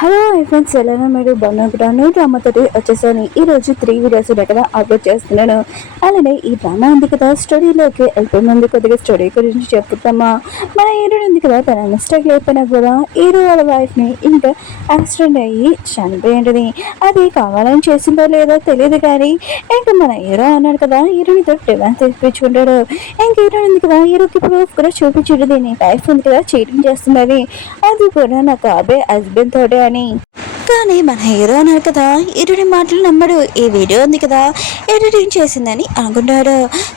Hello friends, ఎలా మీరు బాగున్నారు? నేను డ్రామాతోటి వచ్చేసాను. ఈరోజు 3 వీడియోస్ దగ్గర అప్లోడ్ చేస్తున్నాను. అలానే ఈ డ్రామా ఉంది కదా, స్టడీలోకి వెళ్ళిపోయింది. కొద్దిగా స్టడీ గురించి చెప్పుతామా. మన హీరో ఉంది కదా, తన మిస్టేక్ అయిపోయినా కూడా హీరో వాళ్ళ వైఫ్ని ఇంకా యాక్సిడెంట్ అయ్యి చనిపోయింది. అది కావాలని చేసిందో లేదో తెలియదు కానీ ఇంకా మన హీరో అన్నాడు కదా, హీరోనితో డిమాండ్ తెప్పించుకుంటాడు. ఇంకా హీరో ఉంది కదా, హీరోకి ప్రూఫ్ కూడా చూపించుంటుంది. నీ వైఫ్ ఉంది కదా చీటింగ్ చేస్తున్నది, అది కూడా నాకు అబ్బాయి హస్బెండ్ తోటే అని. కానీ మన హీరో అన్నాడు కదా, హీరోని మాటలు నమ్మడు. ఈ వీడియో ఉంది కదా ఎడిటింగ్ చేసిందని అనుకుంటాడు.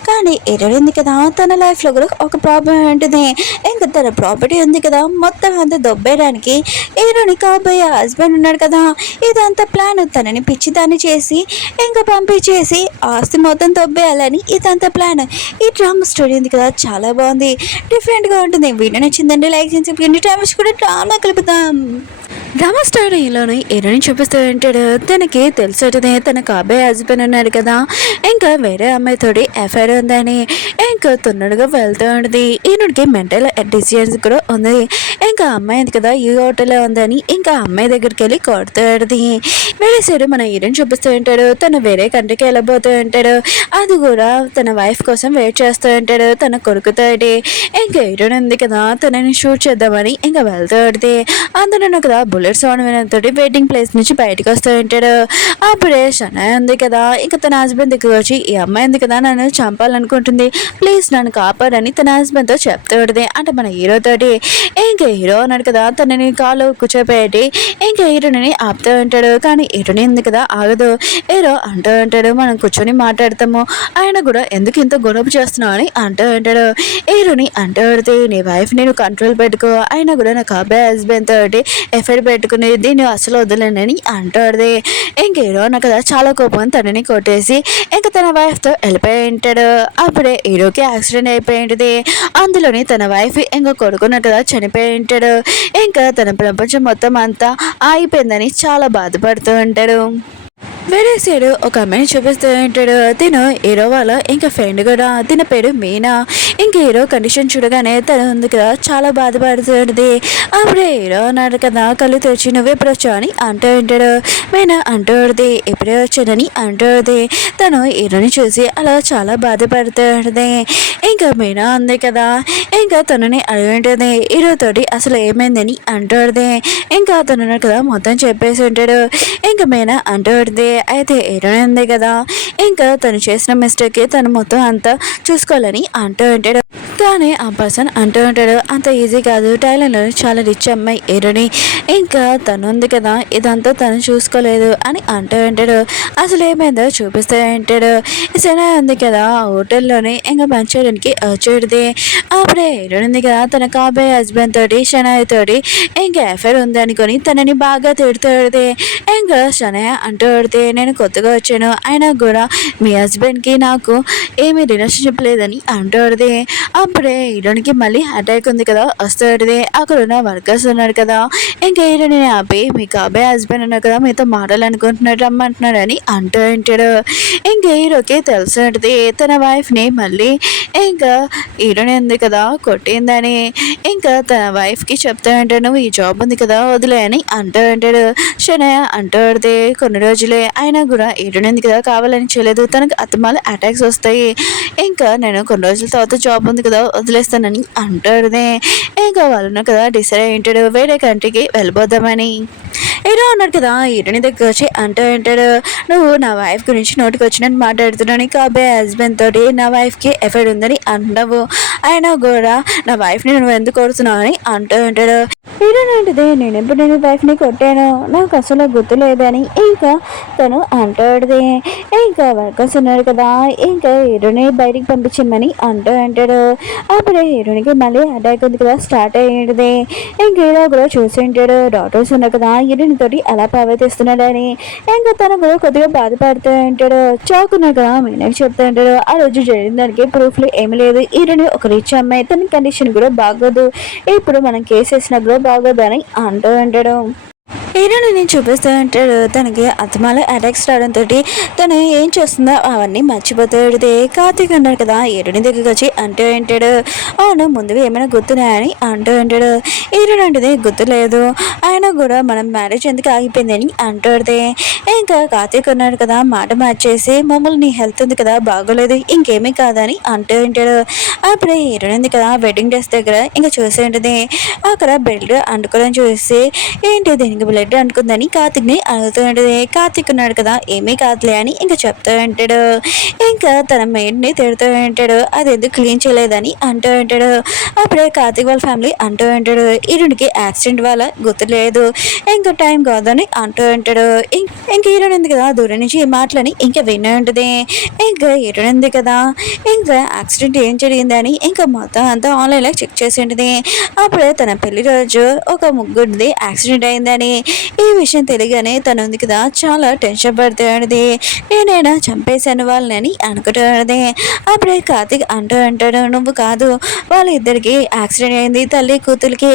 కానీ హీరోని ఉంది కదా, తన లైఫ్లో కూడా ఒక ప్రాబ్లం ఉంటుంది. ఇంకా తన ప్రాపర్టీ ఉంది కదా మొత్తం అంతా దొబ్బేయడానికి హీరోని కాబోయే హస్బెండ్ ఉన్నాడు కదా, ఇదంతా ప్లాన్. తనని పిచ్చిదాన్ని చేసి ఇంకా పంపించేసి ఆస్తి మొత్తం దొబ్బేయాలని ఇదంతా ప్లాన్. ఈ డ్రామా స్టోరీ ఉంది కదా, చాలా బాగుంది, డిఫరెంట్గా ఉంటుంది. వీడియో నచ్చిందండి లైక్ చేసి టైమ్స్ కూడా డ్రామా కలుపుతాం. డ్రామా స్టోరీలోని హీరోని చూపిస్తూ ఉంటాడు. తనకి తెలిసేటదే తన కాబోయే హస్బెండ్ ఉన్నాడు కదా, ఇంకా వేరే అమ్మాయితోటి ఎఫ్ఐఆర్ ఉందని ఇంకా తొందరగా వెళ్తూ ఉంటుంది. ఈయనకి మెంటల్ డిసీజెన్స్ కూడా ఉంది. ఇంకా అమ్మాయి ఉంది కదా ఈ హోటల్లో ఉందని ఇంకా అమ్మాయి దగ్గరికి వెళ్ళి కొడుతుంది. వేరే సైడ్ మన హీరోని చూపిస్తూ ఉంటాడు. తను వేరే కంట్రీకి వెళ్ళబోతూ ఉంటాడు. అది కూడా తన వైఫ్ కోసం వెయిట్ చేస్తూ ఉంటాడు తన కొడుకుతోటి. ఇంకా హీరోని ఉంది కదా, తనని షూట్ చేద్దామని ఇంకా వెళ్తూ ఉంటుంది. అందులో కదా బుల్లెట్ సౌండ్ వినడంతో వెయిటింగ్ ప్లేస్ నుంచి బయటకు వస్తూ ఉంటాడు. అప్పుడే షనాయ్ ఉంది కదా, ఇంకా తన హస్బెండ్ దగ్గర వచ్చి ఈ అమ్మాయి ఉంది కదా నన్ను చంపాలనుకుంటుంది, ప్లీజ్ నన్ను కాపాడని తన హస్బెండ్తో చెప్తూ ఉంటుంది. అంటే మన హీరో తోటి. ఇంకా హీరో అన్నాడు కదా, తనని కాలు కూర్చోపెట్టి ఇంకా హీరోని ఆపుతూ ఉంటాడు. కానీ హీరోని ఉంది కదా ఆగదు. హీరో అంటూ ఉంటాడు, మనం కూర్చొని మాట్లాడతాము, ఆయన కూడా ఎందుకు ఇంత గొడవ చేస్తున్నావు అని అంటూ ఉంటాడు. హీరోని అంటూ ఉంటుంది, నీ వైఫ్ నేను కంట్రోల్ పెట్టుకో, అయినా కూడా నాకు అబ్బాయి హస్బెండ్ తోటి ఎఫ్ఐఆర్ పెట్టుకుని దీన్ని అసలు వదలనని అంటాడు. ఇంక హీరో కదా చాలా కోపం తనని కొట్టేసి ఇంకా తన వైఫ్తో వెళ్ళిపోయి ఉంటాడు. అప్పుడే హీరోకి యాక్సిడెంట్ అయిపోయి ఉంటుంది. అందులోని తన వైఫ్ ఇంకా కొడుకున్నట్టుగా చనిపోయి ఉంటాడు. ఇంకా తన ప్రపంచం మొత్తం అంతా ఆగిపోయిందని చాలా బాధపడుతూ ఉంటాడు. వేరే సైడ్ ఒక అమ్మాయిని చూపిస్తూ ఉంటాడు. తిను హీరో వాళ్ళ ఇంకా ఫ్రెండ్ కూడా, తిన పేరు మీనా. ఇంకా హీరో కండిషన్ చూడగానే తను ఉంది కదా చాలా బాధపడుతుంది. అప్పుడే హీరో అన్నాడు కదా, కళ్ళు తెరిచి నువ్వు ఎప్పుడు వచ్చావు అని అంటూ ఉంటాడు. మీనా అంటూ ఉంటుంది, ఎప్పుడే వచ్చానని అంటూ ఉంటుంది. తను హీరోని చూసి అలా చాలా బాధపడుతూ ఉంటుంది. ఇంకా మీనా ఉంది కదా, ఇంకా తనని అడుగుంటుంది హీరోతోటి అసలు ఏమైందని అంటూ ఉంటుంది. ఇంకా తను కదా మొత్తం చెప్పేసి ఉంటాడు. ఇంకా మీనా అంటూ ఉంటుంది, అయితే హీరోయిన్ ఉంది కదా, ఇంకా తను చేసిన మిస్టేక్కి తను మొత్తం అంతా చూసుకోవాలని అంటూ ఉంటాడు. కానీ ఆ పర్సన్ అంటూ ఉంటాడు, అంత ఈజీ కాదు, టైలర్లో చాలా రిచ్ అమ్మాయి హీరోని, ఇంకా తను ఉంది కదా ఇదంతా తను చూసుకోలేదు అని అంటూ ఉంటాడు. అసలు ఏమైందో చూపిస్తూ ఉంటాడు. సరే ఉంది కదా ఆ హోటల్లోనే ఇంకా పనిచేయడానికి వచ్చేది. అప్పుడే హీరోయిన్ ఉంది కదా తన కాబోయే హస్బెండ్ తోటి షనాయ్ తోటి ఇంకా ఎఫ్ఐఆర్ ఉంది అనుకొని తనని బాగా తిడుతుంది. ఇంకా షనాయ్ అంటూ నేను కొత్తగా వచ్చాను, అయినా కూడా మీ హస్బెండ్కి నాకు ఏమీ రిలేషన్షిప్ లేదని అంటాడుది. అప్పుడే హీరోనికి మళ్ళీ అటాక్ ఉంది కదా వస్తాడుది. అక్కడ ఉన్న వర్కర్స్ ఉన్నారు కదా, ఇంకా హీరోని ఆపి మీకు అబ్బాయి హస్బెండ్ ఉన్నారు కదా మీతో మాట్లాడాలనుకుంటున్నాడు రమ్మంటున్నాడు అని అంటూ ఉంటాడు. ఇంకా హీరోకి తెలుసుంటుంది తన వైఫ్ని మళ్ళీ ఇంకా హీరోని ఉంది కదా కొట్టిందని. ఇంకా తన వైఫ్కి చెప్తా ఉంటాడు, నువ్వు ఈ జాబ్ ఉంది కదా వదిలే అని అంటూ ఉంటాడు. షనయ అంటూ కొన్ని రోజులే అయినా కూడా హీరోని ఉంది కదా కావాలని చేయలేదు, తనకు అత్తమాల అటాక్స్ వస్తాయి, ఇంకా నేను కొన్ని రోజుల తర్వాత జాబ్ ఉంది కదా వదిలేస్తానని అంటాడుదే. ఇంకా వాళ్ళు కదా డిసైడ్ అయి ఉంటాడు వేరే కంట్రీకి వెళ్ళిపోదామని. హీరో అన్నాడు కదా హీరోని దగ్గర వచ్చి అంటూ ఉంటాడు, నువ్వు నా వైఫ్ గురించి నోటికి వచ్చినట్టు మాట్లాడుతున్నావు, నీకు అబ్బాయి హస్బెండ్ తోటి నా వైఫ్కి ఎఫెక్ట్ ఉందని అంటున్నావు, అయినా కూడా నా వైఫ్ని నువ్వు ఎందుకు కొడుతున్నావు అని అంటూ ఉంటాడు. హీరోనంటది, నేను ఎప్పుడు నేను వైఫ్ని కొట్టాను, నాకు అసలు గుర్తు లేదని ఇంకా తను అంటాడుది. ఇంకా వర్కర్స్ ఉన్నారు కదా, ఇంకా హీరోని బయటికి పంపించమని అంటూ ఉంటాడు. అప్పుడే హీరోనికి మళ్ళీ అటాక్ ఉంది కదా స్టార్ట్ అయ్యేది. ఇంక హీరో కూడా చూసి ఉంటాడు డాక్టర్స్ ఉన్నారు కదా హీరోని తోటి అలా ప్రవర్తిస్తున్నాడని. ఇంకా తను కూడా కొద్దిగా బాధపడుతూ ఉంటాడు. చాకున్నారు కదా మీనాకి చెప్తూ ఉంటాడు, ఆ రోజు జరిగిన దానికి ప్రూఫ్లు ఏమి లేదు, హీరోని ఒక రిచ్ అమ్మాయి, తన కండిషన్ కూడా బాగోదు, ఇప్పుడు మనం కేసు వేసినా కూడా బాగోదని అంటూ ఉంటాడు. హీరోని చూపిస్తూ ఉంటాడు. తనకి అత్తమాల అటాక్స్ రావడంతో తను ఏం చేస్తుందో అవన్నీ మర్చిపోతాడు. కార్తీక్ అన్నాడు కదా హీరోని దగ్గరికి వచ్చి అంటూ ఉంటాడు, అవును ముందుగా ఏమైనా గుర్తున్నాయని అంటూ ఉంటాడు. హీరోని అంటే గుర్తు లేదు, ఆయన కూడా మనం మ్యారేజ్ ఎందుకు ఆగిపోయిందని అంటాడు. ఇంకా కార్తీక్ ఉన్నాడు కదా మాట మార్చేసి మమ్మల్ని నీ హెల్త్ ఉంది కదా బాగోలేదు ఇంకేమీ కాదని అంటూ ఉంటాడు. అప్పుడే హీరోయిన్ ఉంది కదా వెడ్డింగ్ డ్రెస్ దగ్గర ఇంకా చూసి ఉంటుంది. అక్కడ బెల్ట్ అంటుకోవడం చూసి ఏంటి దీనికి బ్లడ్ అంటుకుందని కార్తీక్ని అడుగుతూ ఉంటుంది. కార్తీక్ ఉన్నాడు కదా ఏమీ కాదులే అని ఇంకా చెప్తూ ఉంటాడు. ఇంకా తన మెయిడ్ని తిడుతూ ఉంటాడు, అది ఎందుకు క్లీన్ చేయలేదని అంటూ ఉంటాడు. అప్పుడే కార్తీక్ వాళ్ళ ఫ్యామిలీ అంటూ ఉంటాడు, హీరోయిన్కి యాక్సిడెంట్ వల్ల గుర్తు లేదు ఇంకా టైం కాదని అంటూ ఉంటాడు. ఇంకా హీరోయిన్ ఉంది కదా దూరం నుంచి ఈ మాటలని ఇంకా వినే ఉంటుంది. ఇంకా హీరోయిన్ ఉంది కదా ఇంకా యాక్సిడెంట్ ఏం జరిగిందని ఇంకా మొత్తం అంతా ఆన్లైన్లో చెక్ చేసి ఉంటుంది. అప్పుడే తన పెళ్లి రోజు ఒక ముగ్గురిది యాక్సిడెంట్ అయిందని ఈ విషయం తెలియగానే తను ఉంది కదా చాలా టెన్షన్ పడుతుంది. నేనైనా చంపేశాను వాళ్ళని అనుకుంటున్నది. అప్పుడే కార్తీక్ అంటాడు, నువ్వు కాదు వాళ్ళిద్దరికి యాక్సిడెంట్ అయింది తల్లి కూతురికి.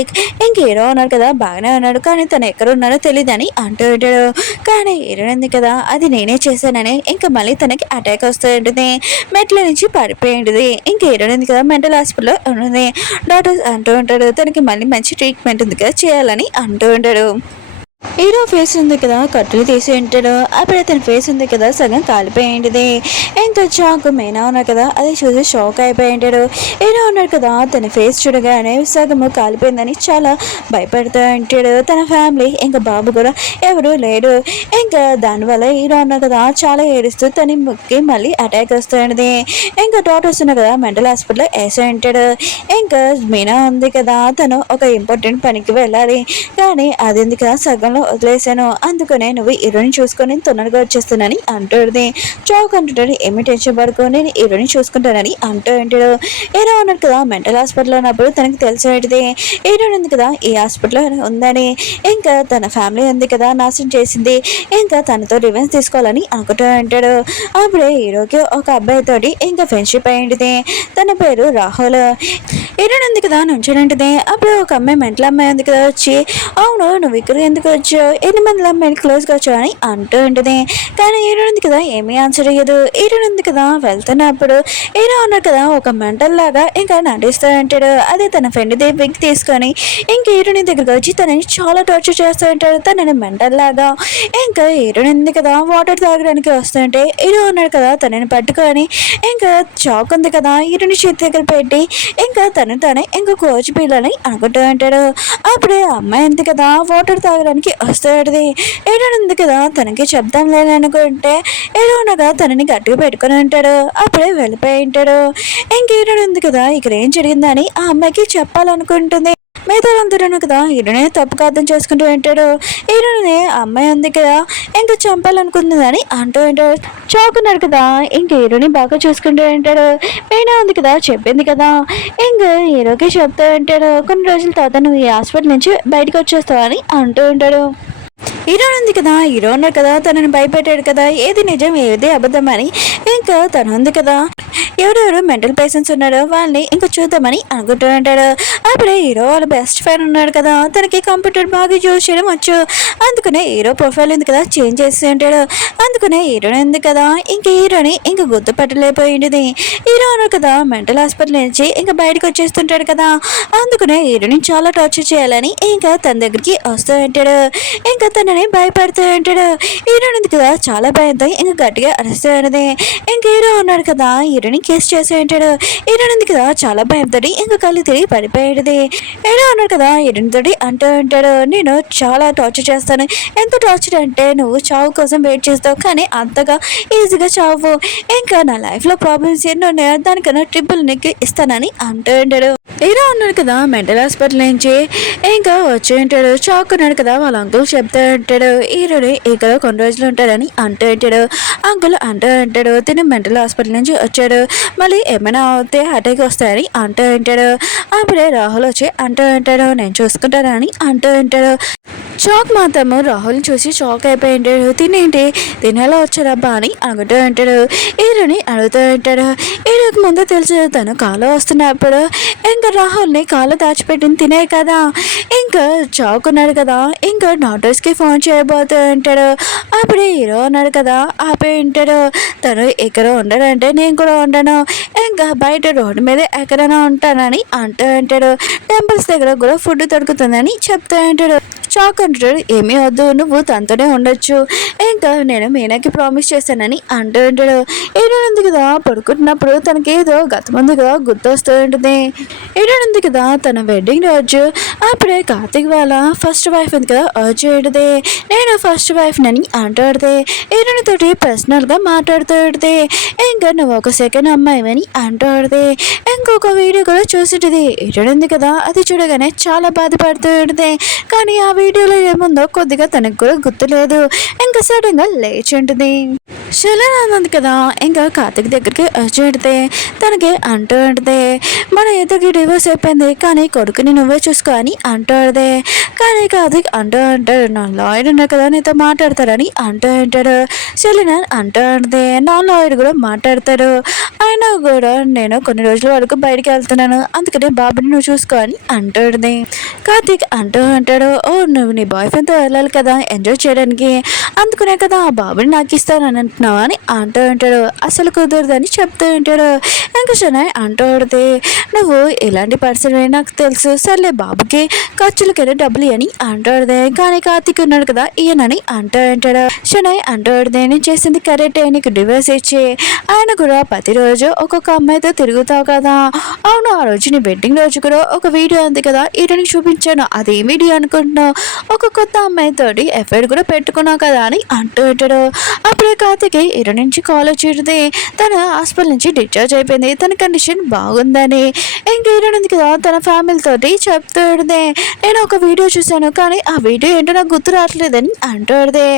ఇంక హీరో ఉన్నాడు కదా బాగానే ఉన్నాడు కానీ తను ఎక్కడ ఉన్నాడో తెలియదని అంటూ ఉంటాడు. కానీ హీరో ఉంది కదా అది నేనే చేశానని ఇంకా మళ్ళీ తనకి అటాక్ వస్తూ ఉంటుంది. మెట్ల నుంచి పడిపోయింది. ఇంక హీరో ఉంది కదా మెంటల్ హాస్పిటల్లో ఉన్నది. డాక్టర్స్ అంటూ ఉంటాడు తనకి మళ్ళీ మంచి ట్రీట్మెంట్ ఉంది కదా చేయాలని అంటూ ఉంటాడు. హీరో ఫేస్ ఉంది కదా కట్టులు తీసి ఉంటాడు. అప్పుడే తన ఫేస్ ఉంది కదా సగం కాలిపోయింది. ఇంకా చాకు మీనా ఉన్నారు కదా అది చూసి షాక్ అయిపోయి ఉంటాడు. హీరో ఉన్నాడు కదా తన ఫేస్ చూడగానే సగము కాలిపోయిందని చాలా భయపడుతూ ఉంటాడు. తన ఫ్యామిలీ ఇంకా బాబు కూడా ఎవరు లేడు. ఇంకా దానివల్ల హీరో ఉన్నారు కదా చాలా ఏడుస్తూ తన ముక్కి మళ్ళీ అటాక్ వస్తుంది. ఇంకా డాక్టర్స్ ఉన్నారు కదా మెంటల్ హాస్పిటల్లో వేసి ఉంటాడు. ఇంకా మీనా ఉంది కదా తను ఒక ఇంపార్టెంట్ పనికి వెళ్ళాలి కానీ అది ఉంది కదా సగంలో వదిలేశాను అందుకనే నువ్వు హీరోని చూసుకొని తొందరగా వచ్చేస్తానని అంటుంది. చౌక్ అంటుంటాడు ఏమి టెన్షన్ పడుకో నేను హీరోని చూసుకుంటానని అంటూ ఉంటాడు. హీరో ఉన్నాడు కదా మెంటల్ హాస్పిటల్ ఉన్నప్పుడు తనకి తెలిసేది హీరోని ఉంది కదా ఈ హాస్పిటల్లో ఉందని. ఇంకా తన ఫ్యామిలీ ఉంది కదా నాశనం చేసింది ఇంకా తనతో రివెంజ్ తీసుకోవాలని అనుకుంటూ ఉంటాడు. అప్పుడే హీరోకి ఒక అబ్బాయితోటి ఇంకా ఫ్రెండ్షిప్ అయ్యింది. తన పేరు రాహుల్. హీరోని ఉంది కదా నుంచోనంటుంది. అప్పుడు ఒక అమ్మాయి మెంటల్ అమ్మాయి ఉంది కదా వచ్చి అవును నువ్వు ఇక్కడ ఎందుకు వచ్చావు ఎన్ని మంది అమ్మాయిని క్లోజ్గా వచ్చావు అని అంటూ ఉంటుంది. కానీ హీరో ఉంది కదా ఏమీ ఆన్సర్ అయ్యదు. హీరో ఉంది కదా వెళ్తున్నప్పుడు హీరో ఉన్నాడు కదా ఒక మెంటల్ లాగా ఇంకా నటిస్తూ ఉంటాడు. అదే తన ఫ్రెండ్ దగ్గరికి తీసుకొని ఇంకా హీరోని దగ్గరకు వచ్చి తనని చాలా టార్చర్ చేస్తూ ఉంటాడు తనని మెంటల్ లాగా. ఇంకా హీరోని ఉంది కదా వాటర్ తాగడానికి వస్తుంటే హీరో ఉన్నాడు కదా తనని పట్టుకొని ఇంకా చాక్ ఉంది కదా హీరోని చేతి దగ్గర పెట్టి ఇంకా తనే ఇంకా కోచ్ పిల్లని అనుకుంటూ ఉంటాడు. అప్పుడే అమ్మాయి ఉంది కదా వాటర్ తాగడానికి వస్తాడు. ఏడో ఉంది కదా తనకి చెప్తాం లేదనుకుంటే ఏడో ఉండగా తనని గట్టిగా పెట్టుకుని ఉంటాడు. అప్పుడే వెళ్ళిపోయి ఉంటాడు. ఇంకేడో ఉంది కదా ఇక్కడ ఏం జరిగిందని ఆ అమ్మాయికి చెప్పాలనుకుంటుంది. మిగతా అందరూ కదా హీరోనే తప్పుగా అర్థం చేసుకుంటూ ఉంటాడు. హీరోనే అమ్మాయి ఉంది కదా ఇంకా చంపాలనుకుంటుందని అంటూ ఉంటాడు. చాకున్నాడు కదా ఇంక హీరోని బాగా చూసుకుంటూ ఉంటాడు. మీనా ఉంది కదా చెప్పింది కదా ఇంకా హీరోకి చెప్తూ ఉంటాడు కొన్ని రోజుల తర్వాత నువ్వు ఈ హాస్పిటల్ నుంచి బయటకు వచ్చేస్తావు అని అంటూ ఉంటాడు. హీరో ఉంది కదా హీరో ఉన్నాడు కదా తనని భయపెట్టాడు కదా ఏది నిజం ఏది అబద్ధం అని. ఇంకా తను ఉంది కదా ఎవరెవరు మెంటల్ పేషెంట్స్ ఉన్నారో వాళ్ళని ఇంకా చూద్దామని అనుకుంటూ ఉంటాడు. అప్పుడే హీరో వాళ్ళ బెస్ట్ ఫ్రెండ్ ఉన్నాడు కదా తనకి కంప్యూటర్ బాగా యూజ్ చేయడం వచ్చు. అందుకనే హీరో ప్రొఫైల్ ఉంది కదా చేంజ్ చేస్తూ ఉంటాడు. అందుకనే హీరోని ఉంది కదా ఇంకా హీరోని ఇంకా గుర్తుపట్టలేకపోయింది. హీరో ఉన్నాడు కదా మెంటల్ హాస్పిటల్ నుంచి ఇంకా బయటకు వచ్చేస్తుంటాడు కదా అందుకనే హీరోని చాలా టార్చర్ చేయాలని ఇంకా తన దగ్గరికి వస్తూ ఉంటాడు. ఇంకా తనని భయపడుతూ ఉంటాడు. హీరోని ఉంది కదా చాలా భయంతో ఇంకా గట్టిగా అరుస్తూ ఉంటుంది. ఇంకా హీరో ఉన్నాడు కదా హీరోని కేసు చేసి ఉంటాడు. హీరోని ఉంది కదా చాలా భయంతో ఇంకా కళ్ళు తిరిగి పడిపోయాడు. హీరో ఉన్నాడు కదా హీరోని తోటి అంటూ ఉంటాడు నేను చాలా టార్చర్ చేస్తాను. ఎంత టార్చర్ అంటే నువ్వు చావు కోసం వెయిట్ చేస్తావు కానీ అంతగా ఈజీగా చావు. ఇంకా నా లైఫ్లో ప్రాబ్లమ్స్ ఎన్నో ఉన్నాయో దానికన్నా ట్రిపుల్ నీకు ఇస్తానని అంటూ ఉంటాడు. హీరో ఉన్నాడు కదా మెంటల్ హాస్పిటల్ నుంచి ఇంకా వచ్చి ఉంటాడు. చాక్ ఉన్నాడు కదా వాళ్ళ అంకుల్ చెప్తూ ఉంటాడు హీరోని ఇక్కడ కొన్ని రోజులు ఉంటాడని అంటూ ఉంటాడు. అంకుల్ అంటూ ఉంటాడు తిని మెంటల్ హాస్పిటల్ నుంచి వచ్చాడు మళ్ళీ ఏమైనా అవుతే అటాక్ వస్తాయని అంటూ ఉంటాడు. అప్పుడే రాహుల్ వచ్చి అంటూ ఉంటాడు నేను చూసుకుంటానని అంటూ ఉంటాడు. షాక్ మాత్రము రాహుల్ని చూసి షాక్ అయిపోయి ఉంటాడు. తినేంటి తినేలా వచ్చారబ్బా అని అనుకుంటూ ఉంటాడు. హీరోని అడుగుతూ ఉంటాడు. హీరోకి ముందు తెలుసు తను కాలు వస్తున్నప్పుడు ఇంకా రాహుల్ని కాలు దాచిపెట్టింది తినే కదా. ఇంకా షాక్ ఉన్నాడు కదా, ఇంకా డాక్టర్స్కి ఫోన్ చేయబోతూ ఉంటాడు. అప్పుడే హీరో ఉన్నాడు కదా ఆపే ఉంటాడు. తను ఎక్కడ ఉండడంటే నేను కూడా ఉండను, ఇంకా బయట రోడ్డు మీద ఎక్కడైనా ఉంటానని అంటూ ఉంటాడు. టెంపుల్స్ దగ్గర కూడా ఫుడ్ దొరుకుతుందని చెప్తూ ఉంటాడు. షాక్ అంటాడు. ఏమీ వద్దు, నువ్వు తనతోనే ఉండొచ్చు, ఇంకా నేను మీనాకి ప్రామిస్ చేశానని అంటూ ఉంటాడు. ఏడుంది కదా పడుకుంటున్నప్పుడు తనకి ఏదో గతం ముందుగా గుర్తొస్తూ ఉంటుంది. ఏడుంది కదా తన వెడ్డింగ్ రోజు అప్పుడే కార్తీక్ వాళ్ళ ఫస్ట్ వైఫ్ ఉంది కదా వచ్చేది. నేను ఫస్ట్ వైఫ్ నని అంటాడితే ఏడునితోటి పర్సనల్గా మాట్లాడుతూ ఉంటుంది. ఇంకా నువ్వు ఒక సెకండ్ అమ్మాయివని అంటాడితే ఇంకొక వీడియో కూడా చూసింటుంది. ఏడుంది కదా అది చూడగానే చాలా బాధపడుతూ ఉంటుంది. కానీ ఆ వీడియోలో ఏముందో కొద్దిగా తనకు కూడా గుర్తులేదు. ఇంకా సడన్గా లేచి ఉంటుంది. శైలనానంద్ కదా ఇంకా కార్తిక్ దగ్గరికి వచ్చేడితే తనకి అంటూ ఉంటుంది, మన ఇద్దరికి డివోర్స్ అయిపోయింది కానీ కొడుకుని నువ్వే చూసుకో అని అంటాడుదే. కానీ కార్తిక్ అంటూ అంటాడు, నా లాయర్ ఉన్నా కదా నీతో మాట్లాడతాడని అంటూ ఉంటాడు. శైలనాథ్ అంటూ ఉంటుంది, నా లాయర్ కూడా మాట్లాడతాడు, అయినా కూడా నేను కొన్ని రోజుల వరకు బయటికి వెళ్తున్నాను, అందుకనే బాబుని నువ్వు చూసుకో అని అంటుంది. కార్తిక్ అంటూ అంటాడు, ఓ నువ్వు నీ బాయ్ ఫ్రెండ్తో వెళ్ళాలి కదా ఎంజాయ్ చేయడానికి, అందుకునే కదా ఆ బాబుని నాకు ఇస్తానని అంటున్నావా అని అంటూ ఉంటాడు. అసలు కుదరదని చెప్తూ ఉంటాడు. ఇంకా షనాయ్ అంటూ ఉంటుంది, నువ్వు ఇలాంటి పర్సన్ నాకు తెలుసు, సర్లే బాబుకి ఖర్చులకైనా డబ్బులు అని అంటాడుదే. కానీ కార్తీక్ ఉన్నాడు కదా ఈయనని అంటూ ఉంటాడు. షనాయ్ అంటూ ఉంటుంది, నేను చేసింది కరెక్టే, నీకు డివోర్స్ ఇచ్చి ఆయన కూడా ప్రతిరోజు ఒక్కొక్క అమ్మాయితో తిరుగుతావు కదా. అవును ఆ రోజు నీ వెడ్డింగ్ రోజు కూడా ఒక వీడియో ఉంది కదా ఈయనకి చూపించాను, అదే వీడియో అనుకుంటున్నావు, ఒక కొత్త అమ్మాయితోటి ఎఫ్ఐఆర్ కూడా పెట్టుకున్నావు కదా అని అంటూ ఉంటాడు. అప్పుడే కార్తిక్ ఇరు నుంచి కాల్ వచ్చేది, తన హాస్పిటల్ నుంచి డిశ్చార్జ్ అయిపోయింది, తన కండిషన్ బాగుందని. ఇంకా ఉంది కదా తన ఫ్యామిలీ తోటి చెప్తూ ఉంటుంది, నేను ఒక వీడియో చూశాను కానీ ఆ వీడియో ఏంటో నాకు గుర్తు రావట్లేదని అంటుంది.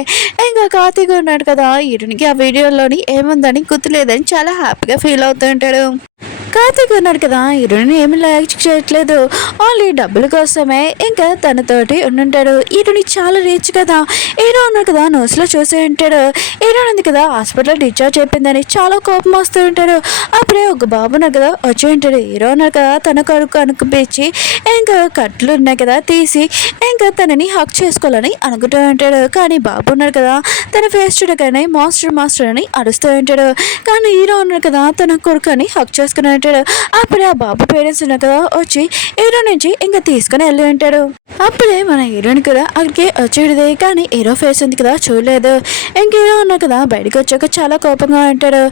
ఇంకా కార్తిక్ ఉన్నాడు కదా ఇరునికి ఆ వీడియోలోని ఏముందని గుర్తులేదని చాలా హ్యాపీగా ఫీల్ అవుతూ ఉంటాడు. కార్తీక్ ఉన్నాడు కదా హీరోని ఏమి లైక్ చేయట్లేదు, ఓన్లీ డబ్బుల కోసమే ఇంకా తనతోటి ఉండుంటాడు. హీరోని చాలా రీచ్ కదా, హీరో ఉన్నాడు కదా న్యూస్లో చూసి ఉంటాడు. హీరో ఉంది కదా హాస్పిటల్ డిశ్చార్జ్ అయిపోయిందని చాలా కోపం వస్తూ ఉంటాడు. అప్పుడే ఒక బాబు ఉన్నాడు కదా వచ్చి ఉంటాడు. హీరో ఉన్నాడు కదా తన కొడుకు అనుకుపించి ఇంకా కట్లు ఉన్నాయి కదా తీసి ఇంకా తనని హక్ చేసుకోవాలని అనుకుంటూ ఉంటాడు. కానీ బాబు ఉన్నాడు కదా తన ఫేస్ చూడగానే మాస్టర్ మాస్టర్ అని అరుస్తూ ఉంటాడు. కానీ హీరో ఉన్నాడు కదా తన కొడుకు అని హక్ చేసుకుని ఉంటాడు. అప్పుడే ఆ బాబు పేరెంట్స్ ఉన్నారు కదా వచ్చి హీరో నుంచి ఇంకా తీసుకుని వెళ్ళి ఉంటాడు. అప్పుడే మన హీరోని కూడా అక్కడికి వచ్చేది. కానీ హీరో ఫేస్ ఉంది కదా చూడలేదు. ఇంక హీరో ఉన్నాడు కదా బయటకు వచ్చాక చాలా కోపంగా ఉంటాడు.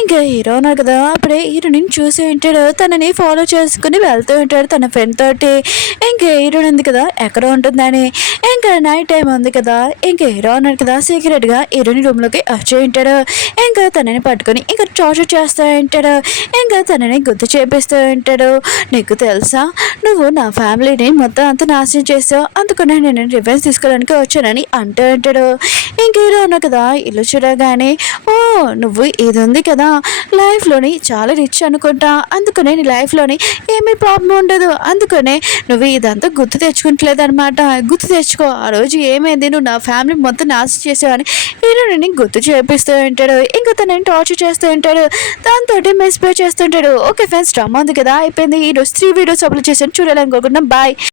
ఇంకా హీరో ఉన్నాడు కదా అప్పుడే హీరోని చూసి ఉంటాడు. తనని ఫాలో చేసుకుని వెళ్తూ ఉంటాడు తన ఫ్రెండ్ తోటి. ఇంకా హీరోని ఉంది కదా ఎక్కడ ఉంటుందని. ఇంకా నైట్ టైం ఉంది కదా ఇంకా హీరో ఉన్నాడు కదా సీక్రెట్గా హీరోని రూమ్లోకి వచ్చి ఉంటాడు. ఇంకా తనని పట్టుకొని ఇంకా టార్చర్ చేస్తూ ఉంటాడు. ఇంకా తనని గుర్తు చేపిస్తూ ఉంటాడు. నీకు తెలుసా నువ్వు నా ఫ్యామిలీని మొత్తం అంతా నాశనం చేసావు, అందుకనే నేను రివెంజ్ తీసుకోవడానికి వచ్చానని అంటూ ఉంటాడు. ఇంక హీరో ఉన్నా కదా ఇల్లు చూడగానే, ఓ నువ్వు ఇది ఉంది కదా లైఫ్లోని చాలా రిచ్ అనుకుంటా, అందుకనే నీ లైఫ్లోని ఏమీ ప్రాబ్లం ఉండదు, అందుకనే నువ్వు ఇదంతా గుర్తు తెచ్చుకుంటలేదు అనమాట. గుర్తు తెచ్చుకో, ఆ రోజు ఏమైంది, నువ్వు నా ఫ్యామిలీ మొత్తం నాశనం చేసావని హీరోని గుర్తు చేపిస్తూ ఉంటాడు. ఇంకా తనని టార్చర్ చేస్తూ ఉంటాడు. దాంతో మిస్ప్లే చేస్తుంటాడు. ఓకే ఫ్రెండ్స్ డ్రామా ఉంది కదా అయిపోయింది. ఈరోజు 3 వీడియోస్ అప్లోడ్ చేశాను, చూడాలనుకోకుండా బాయ్.